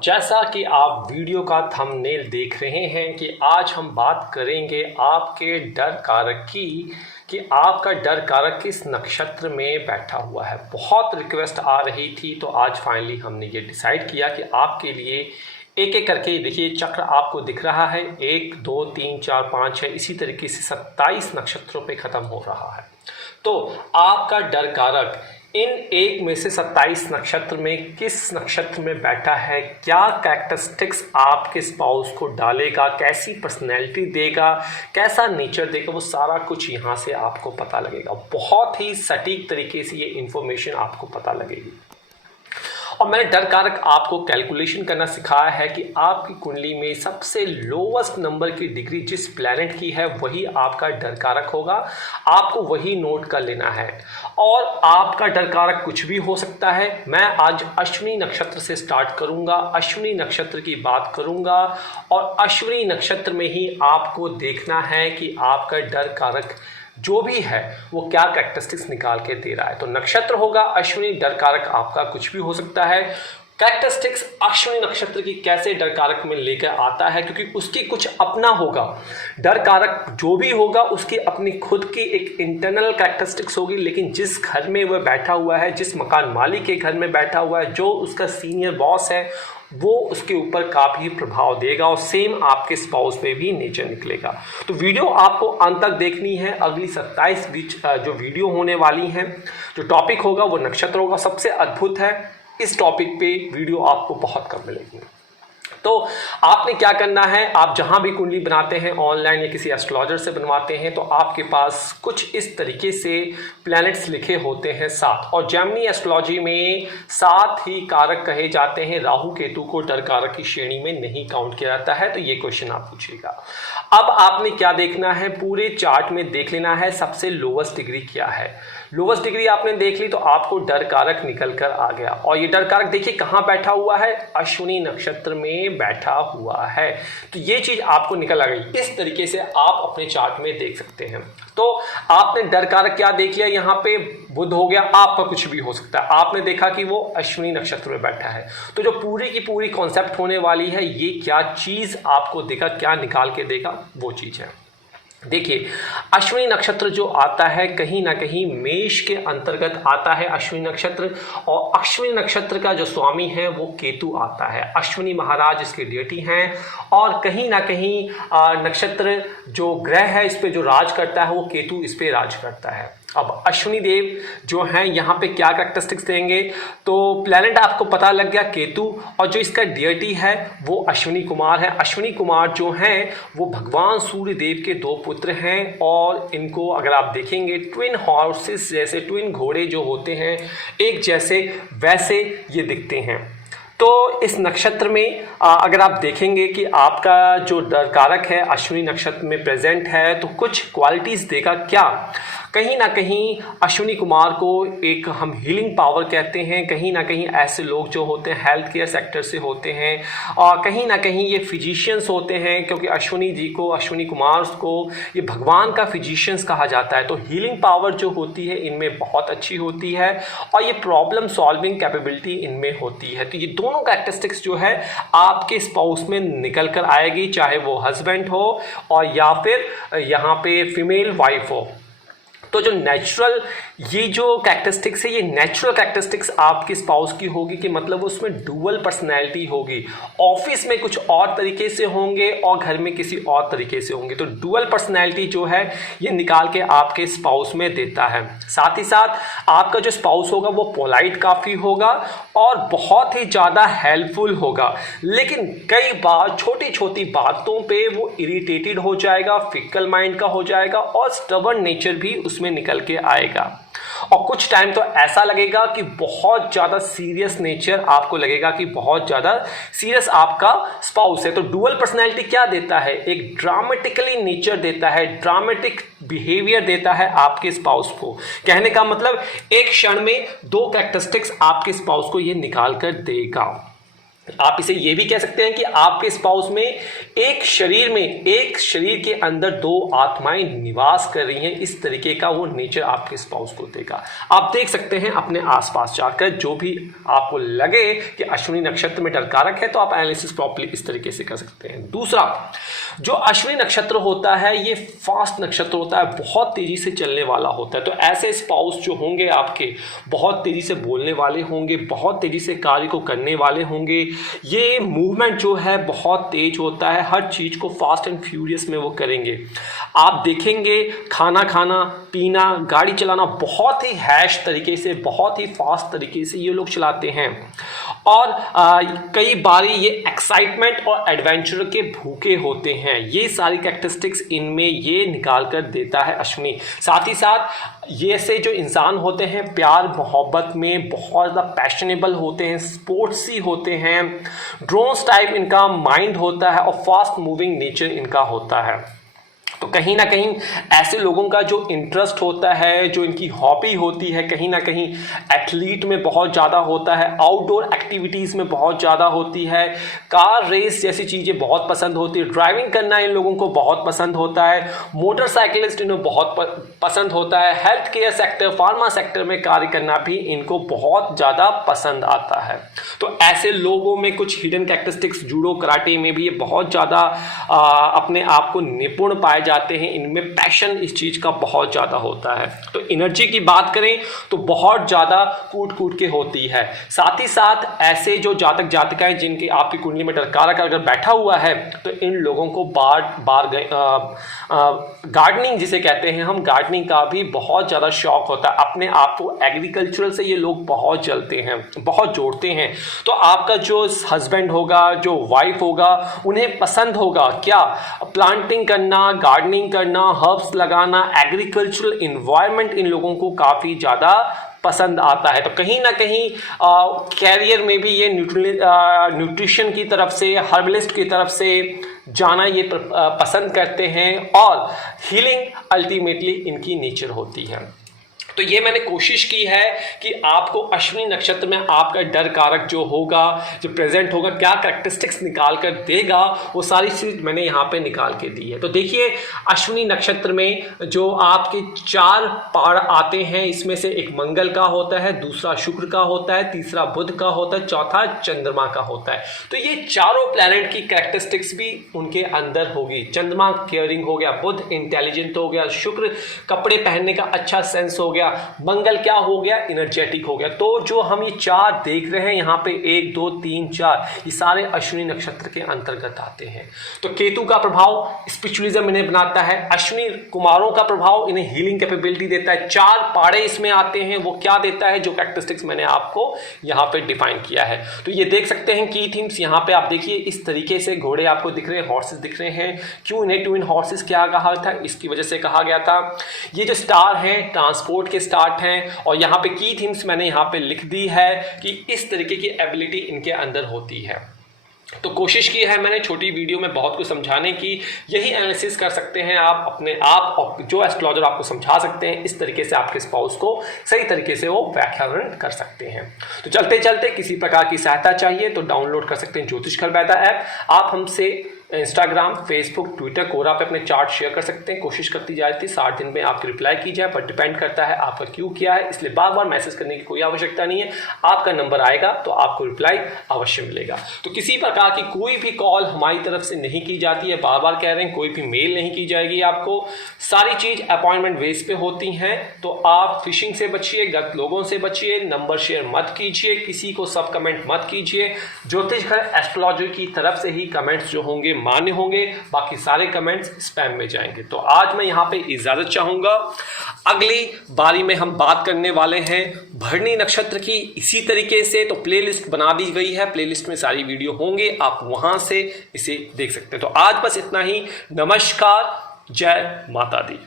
जैसा कि आप वीडियो का थंबनेल देख रहे हैं कि आज हम बात करेंगे आपके डर कारक की कि आपका डर कारक किस नक्षत्र में बैठा हुआ है। बहुत रिक्वेस्ट आ रही थी तो आज फाइनली हमने ये डिसाइड किया कि आपके लिए एक एक करके देखिए चक्र आपको दिख रहा है 1 2 3 4 5 है, इसी तरीके से 27 नक्षत्रों पे ख़त्म हो रहा है। तो आपका डर कारक इन एक में से 27 नक्षत्र में किस नक्षत्र में बैठा है, क्या कैरेक्टरिस्टिक्स आपके स्पाउस को डालेगा, कैसी पर्सनैलिटी देगा, कैसा नेचर देगा, वो सारा कुछ यहाँ से आपको पता लगेगा। बहुत ही सटीक तरीके से ये इन्फॉर्मेशन आपको पता लगेगी। और मैंने डर कारक आपको कैलकुलेशन करना सिखाया है कि आपकी कुंडली में सबसे लोवेस्ट नंबर की डिग्री जिस प्लैनेट की है वही आपका डर कारक होगा। आपको वही नोट कर लेना है। और आपका डर कारक कुछ भी हो सकता है। मैं आज अश्विनी नक्षत्र से स्टार्ट करूंगा, अश्विनी नक्षत्र की बात करूंगा और अश्विनी नक्षत्र में ही आपको देखना है कि आपका डर कारक जो भी है वो क्या कैरेक्टरिस्टिक्स निकाल के दे रहा है। तो नक्षत्र होगा अश्विनी, डर कारक आपका कुछ भी हो सकता है। कैरेक्टरिस्टिक्स अश्विनी नक्षत्र की कैसे डर कारक में लेकर आता है, क्योंकि उसकी कुछ अपना होगा। डर कारक जो भी होगा उसकी अपनी खुद की एक इंटरनल कैरेक्टरिस्टिक्स होगी, लेकिन जिस घर में वह बैठा हुआ है, जिस मकान मालिक के घर में बैठा हुआ है, जो उसका सीनियर बॉस है, वो उसके ऊपर काफ़ी प्रभाव देगा और सेम आपके स्पाउस पे भी नेचर निकलेगा। तो वीडियो आपको अंत तक देखनी है। अगली 27 जो वीडियो होने वाली हैं, जो टॉपिक होगा वो नक्षत्र होगा। सबसे अद्भुत है, इस टॉपिक पे वीडियो आपको बहुत कम मिलेगी। तो आपने क्या करना है, आप जहां भी कुंडली बनाते हैं ऑनलाइन या किसी एस्ट्रोलॉजर से बनवाते हैं, तो आपके पास कुछ इस तरीके से प्लैनेट्स लिखे होते हैं 7। और जेमिनी एस्ट्रोलॉजी में 7 ही कारक कहे जाते हैं। राहु केतु को डर कारक की श्रेणी में नहीं काउंट किया जाता है। तो ये क्वेश्चन आप पूछिएगा। अब आपने क्या देखना है, पूरे चार्ट में देख लेना है सबसे लोवेस्ट डिग्री क्या है। लोवेस्ट डिग्री आपने देख ली तो आपको डर कारक निकल कर आ गया। और ये डर कारक देखिए कहाँ बैठा हुआ है, अश्विनी नक्षत्र में बैठा हुआ है। तो ये चीज आपको निकल आ गई। इस तरीके से आप अपने चार्ट में देख सकते हैं। तो आपने डर कारक क्या देख लिया, यहाँ पे बुध हो गया, आपका कुछ भी हो सकता है। आपने देखा कि वो अश्विनी नक्षत्र में बैठा है। तो जो पूरी की पूरी कॉन्सेप्ट होने वाली है, ये क्या चीज आपको देगा, क्या निकाल के देगा, वो चीज है। देखिए अश्विनी नक्षत्र जो आता है कहीं ना कहीं मेष के अंतर्गत आता है अश्विनी नक्षत्र। और अश्विनी नक्षत्र का जो स्वामी है वो केतु आता है। अश्विनी महाराज इसके डियटी हैं और कहीं ना कहीं नक्षत्र जो ग्रह है इस पे जो राज करता है वो केतु इस पे राज करता है। अब अश्विनी देव जो हैं यहाँ पे क्या कैरेक्टरिस्टिक्स देंगे, तो प्लैनेट आपको पता लग गया केतु, और जो इसका डियटी है वो अश्विनी कुमार है। अश्विनी कुमार जो हैं वो भगवान सूर्य देव के 2 पुत्र हैं। और इनको अगर आप देखेंगे ट्विन हॉर्सेस जैसे, ट्विन घोड़े जो होते हैं एक जैसे, वैसे ये दिखते हैं। तो इस नक्षत्र में अगर आप देखेंगे कि आपका जो डर कारक है अश्विनी नक्षत्र में प्रेजेंट है, तो कुछ क्वालिटीज़ देगा। क्या, कहीं ना कहीं अश्विनी कुमार को एक हम हीलिंग पावर कहते हैं। कहीं ना कहीं ऐसे लोग जो होते हैं हेल्थ केयर सेक्टर से होते हैं, और कहीं ना कहीं ये फिजिशियंस होते हैं, क्योंकि अश्विनी जी को, अश्विनी कुमार को ये भगवान का फिजिशियंस कहा जाता है। तो हीलिंग पावर जो होती है इनमें बहुत अच्छी होती है और ये प्रॉब्लम सॉल्विंग कैपेबिलिटी इनमें होती है। तो ये दोनों कैरेक्टरिस्टिक्स जो है आपके स्पाउस में निकल कर आएगी, चाहे वो हस्बैंड हो और या फिर यहाँ पे फीमेल वाइफ हो। तो जो नेचुरल ये जो कैरेक्टरिस्टिक्स है, ये नेचुरल कैरेक्टरिस्टिक्स आपके स्पाउस की होगी कि मतलब उसमें डुअल पर्सनैलिटी होगी। ऑफिस में कुछ और तरीके से होंगे और घर में किसी और तरीके से होंगे। तो डुअल पर्सनैलिटी जो है ये निकाल के आपके स्पाउस में देता है। साथ ही साथ आपका जो स्पाउस होगा वो पोलाइट काफ़ी होगा और बहुत ही ज़्यादा हेल्पफुल होगा, लेकिन कई बार छोटी छोटी बातों पे वो इरिटेटेड हो जाएगा, फिकल माइंड का हो जाएगा और स्टबर्न नेचर भी उसमें निकल के आएगा। और कुछ टाइम तो ऐसा लगेगा कि बहुत ज़्यादा सीरियस नेचर आपको लगेगा कि बहुत ज़्यादा सीरियस आपका स्पाउस है। तो डुअल पर्सनैलिटी क्या देता है, एक ड्रामेटिकली नेचर देता है, ड्रामेटिक बिहेवियर देता है आपके स्पाउस को। कहने का मतलब एक क्षण में 2 कैरेक्टरिस्टिक्स आपके स्पाउस को ये निकाल कर देगा। आप इसे ये भी कह सकते हैं कि आपके स्पाउस में एक शरीर के अंदर दो आत्माएं निवास कर रही हैं। इस तरीके का वो नेचर आपके स्पाउस को देगा। आप देख सकते हैं अपने आसपास जाकर, जो भी आपको लगे कि अश्विनी नक्षत्र में डर कारक है तो आप एनालिसिस प्रॉपर्ली इस तरीके से कर सकते हैं। दूसरा, जो अश्विनी नक्षत्र होता है ये फास्ट नक्षत्र होता है, बहुत तेजी से चलने वाला होता है। तो ऐसे स्पाउस जो होंगे आपके बहुत तेजी से बोलने वाले होंगे, बहुत तेजी से कार्य को करने वाले होंगे। ये मूवमेंट जो है बहुत तेज होता है, हर चीज़ को फास्ट एंड फ्यूरियस में वो करेंगे। आप देखेंगे खाना खाना, पीना, गाड़ी चलाना बहुत ही हैश तरीके से, बहुत ही फास्ट तरीके से ये लोग चलाते हैं। और कई बारी ये एक्साइटमेंट और एडवेंचर के भूखे होते हैं। ये सारी कैरेक्टरिस्टिक्स इनमें ये निकाल कर देता है अश्विनी। साथ ही साथ ये से जो इंसान होते हैं प्यार मोहब्बत में बहुत ज़्यादा पैशनेबल होते हैं, स्पोर्ट्सी होते हैं, ड्रोन्स टाइप इनका माइंड होता है और फास्ट मूविंग नेचर इनका होता है। तो कहीं ना कहीं ऐसे लोगों का जो इंटरेस्ट होता है, जो इनकी हॉबी होती है, कहीं ना कहीं एथलीट में बहुत ज़्यादा होता है, आउटडोर एक्टिविटीज़ में बहुत ज़्यादा होती है, कार रेस जैसी चीज़ें बहुत पसंद होती है, ड्राइविंग करना इन लोगों को बहुत पसंद होता है, मोटरसाइकिलिस्ट इन्हें बहुत पसंद होता है, health care sector, pharma sector में कार्य करना भी इनको बहुत ज़्यादा पसंद आता है। तो ऐसे लोगों में कुछ हिडन कैरेक्टरिस्टिक्स जूडो कराटे में भी ये बहुत ज़्यादा अपने आप को निपुण पाए जाते हैं। इनमें पैशन इस चीज़ का बहुत ज़्यादा होता है। तो एनर्जी की बात करें तो बहुत ज़्यादा कूट कूट के होती है। साथ ही साथ ऐसे जो जातक जातिकाएं जिनके आपकी कुंडली में डर कारक अगर बैठा हुआ है तो इन लोगों को गार्डनिंग जिसे कहते हैं हम, गार्डनिंग का भी बहुत ज़्यादा शौक होता है। अपने आप को एग्रीकल्चरल से ये लोग बहुत जलते हैं, बहुत जोड़ते हैं। तो आपका जो हस्बैंड होगा, जो वाइफ होगा, उन्हें पसंद होगा क्या, प्लांटिंग करना, गार्डनिंग करना, हर्ब्स लगाना, एग्रीकल्चरल इन्वायरमेंट इन लोगों को काफ़ी ज़्यादा पसंद आता है। तो कहीं ना कहीं कैरियर में भी ये न्यूट्रिशन की तरफ से, हर्बलिस्ट की तरफ से जाना ये पसंद करते हैं और हीलिंग अल्टीमेटली इनकी नेचर होती है। तो ये मैंने कोशिश की है कि आपको अश्विनी नक्षत्र में आपका डर कारक जो होगा, जो प्रेजेंट होगा, क्या कैरेक्टरिस्टिक्स निकाल कर देगा, वो सारी चीज़ मैंने यहाँ पे निकाल के दी है। तो देखिए अश्विनी नक्षत्र में जो आपके 4 पाड़ आते हैं, इसमें से एक मंगल का होता है, दूसरा शुक्र का होता है, तीसरा बुध का होता है, चौथा चंद्रमा का होता है। तो ये चारों प्लैनेट की कैरेक्टरिस्टिक्स भी उनके अंदर होगी। चंद्रमा केयरिंग हो गया, बुध इंटेलिजेंट हो गया, शुक्र कपड़े पहनने का अच्छा सेंस हो गया, मंगल क्या हो गया, एनर्जेटिक हो गया। तो जो हम ये 4 देख रहे हैं यहाँ पे 1 2 3 4, ये सारे अश्विनी नक्षत्र के अंतर्गत आते हैं। तो केतु का प्रभाव स्पिरिचुअलिज्म इन्हें बनाता है, अश्विनी कुमारों का प्रभाव इन्हें हीलिंग कैपेबिलिटी देता है। 4 पाड़े इसमें आते हैं, वो क्या देता है, जो कैरेक्टरिस्टिक्स मैंने आपको यहाँ पे डिफाइन किया है। तो ये देख सकते हैं की थीम्स यहाँ पे आप देखिए इस तरीके से घोड़े आपको दिख रहे हैं, हॉर्सेस दिख रहे हैं। क्यों इन्हें ट्विन हॉर्सेस क्या कहा था, इसकी वजह से कहा गया था। ये जो स्टार हैं ट्रांसपोर्ट के स्टार्ट हैं, और यहाँ पे की थीम्स मैंने यहाँ पे लिख दी है कि इस तरीके की एबिलिटी इनके अंदर होती है। तो कोशिश की है मैंने छोटी वीडियो में बहुत कुछ समझाने की। यही एनालिसिस कर सकते हैं आप अपने आप, और जो एस्ट्रोलॉजर आपको समझा सकते हैं इस तरीके से आपके स्पाउस को सही तरीके से वो व्याख्यान कर सकते हैं। तो चलते चलते किसी प्रकार की सहायता चाहिए तो डाउनलोड कर सकते हैं ज्योतिष घर बैठा ऐप। आप हमसे इंस्टाग्राम, फेसबुक, ट्विटर, कोरा पे अपने चार्ट शेयर कर सकते हैं। कोशिश करती जाए थी 60 दिन में आपकी रिप्लाई की जाए, पर डिपेंड करता है आपका क्यों किया है, इसलिए बार बार मैसेज करने की कोई आवश्यकता नहीं है। आपका नंबर आएगा तो आपको रिप्लाई अवश्य मिलेगा। तो किसी प्रकार की कोई भी कॉल हमारी तरफ से नहीं की जाती है, बार बार कह रहे हैं, कोई भी मेल नहीं की जाएगी आपको। सारी चीज़ अपॉइंटमेंट बेस पे होती हैं। तो आप फिशिंग से बचिए, गलत लोगों से बचिए, नंबर शेयर मत कीजिए, किसी को सब कमेंट मत कीजिए। ज्योतिष घर एस्ट्रोलॉजी की तरफ से ही कमेंट्स जो होंगे मान्य होंगे, बाकी सारे कमेंट्स स्पैम में जाएंगे। तो आज मैं यहाँ पे इजाजत चाहूंगा। अगली बारी में हम बात करने वाले हैं भरणी नक्षत्र की इसी तरीके से। तो प्लेलिस्ट बना दी गई है, प्लेलिस्ट में सारी वीडियो होंगे, आप वहां से इसे देख सकते हैं। तो आज बस इतना ही। नमस्कार, जय माता दी।